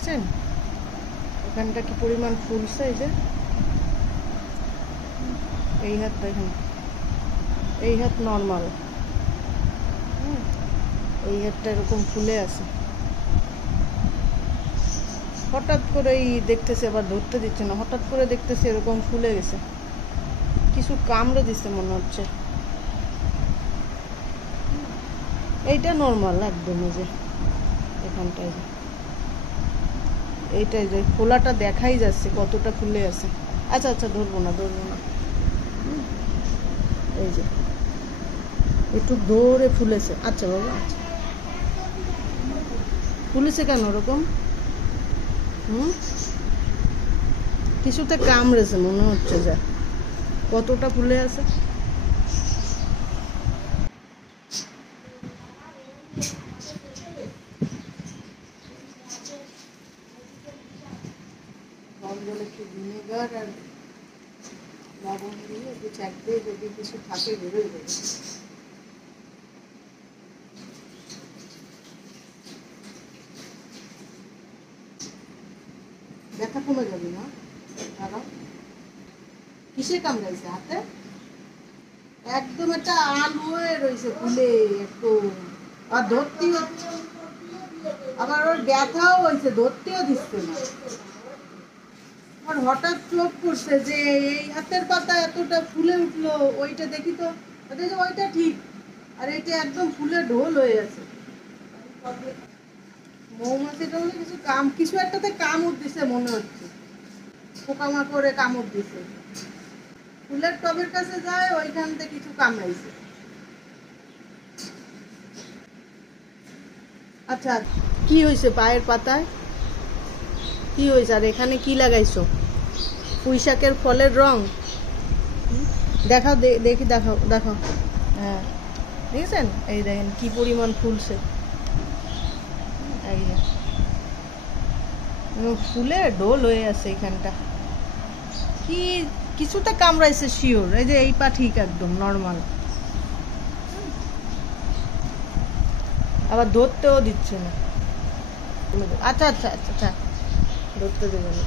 দেখছেন এখানটা কি পরিমাণ ফুলছে, এই যে এই হাত দেখেন, এই হাত নর্মাল, এই হাতটা এরকম ফুলে আছে। হঠাৎ করেই দেখতেছি, আবার ধরতে দিচ্ছে না, হঠাৎ করে দেখতেছি এরকম ফুলে গেছে, কিছু কামড়ে দিচ্ছে মনে হচ্ছে। এইটা নর্মাল একদম, এই যে এখানটায় এইটাই যে ফোলাটা দেখাই যাচ্ছে কতটা ফুলে আছে। আচ্ছা আচ্ছা, ধরবো না। এই যে একটু ধরে ফুলেছে। আচ্ছা বাবা, আচ্ছা ফুলেছে কেন ওরকম? কিছুতে কামড়েছে মনে হচ্ছে, যা কতটা ফুলে আছে। একটু ভিনেগার আর লবণ দিয়ে একটু চাক দিয়ে যদি কিছু থাকে বেরোয় যাবে। ব্যথা কমে যাবে না? দাঁড়াও, কিসে কামড়াইছে? হাতে একদম একটা আলু হয়ে রয়েছে ফুলে একটু, আর ধরতেই হচ্ছে, আবার ওর ব্যথাও হয়েছে, ধরতেও দিচ্ছে না। আমার হঠাৎ চোখ পড়ছে যে এই হাতের পাতা এতটা ফুলে উঠলো, ওইটা দেখি তো ওইটা ঠিক, আর এটা একদম ফুলে ঢোল হয়ে আছে। মৌমাছিটা হলে কিছু একটাতে কামড় দিছে মনে হচ্ছে, পোকামাকড়ে কামড় দিছে। ফুলের টবের কাছে যায়, ওইখান থেকে কিছু কামড়াইছে। আচ্ছা, কি হয়েছে পায়ের পাতায়? কি হয়েছে? আর এখানে কি লাগাইছো? পুঁই শাকের ফলের রং দেখাও, দেখি, দেখাও দেখাও। হ্যাঁ দেখেছেন, এই দেখেন কি পরিমাণ ফুলছে, ফুলে ঢোল হয়ে আছে এখানটা। কি কিছুটা কামড়াইছে শিওর, এই যে এই পা ঠিক একদম নর্মাল, আবার ধরতেও দিচ্ছে না। আচ্ছা আচ্ছা আচ্ছা আচ্ছা, ধরতে দেবে না।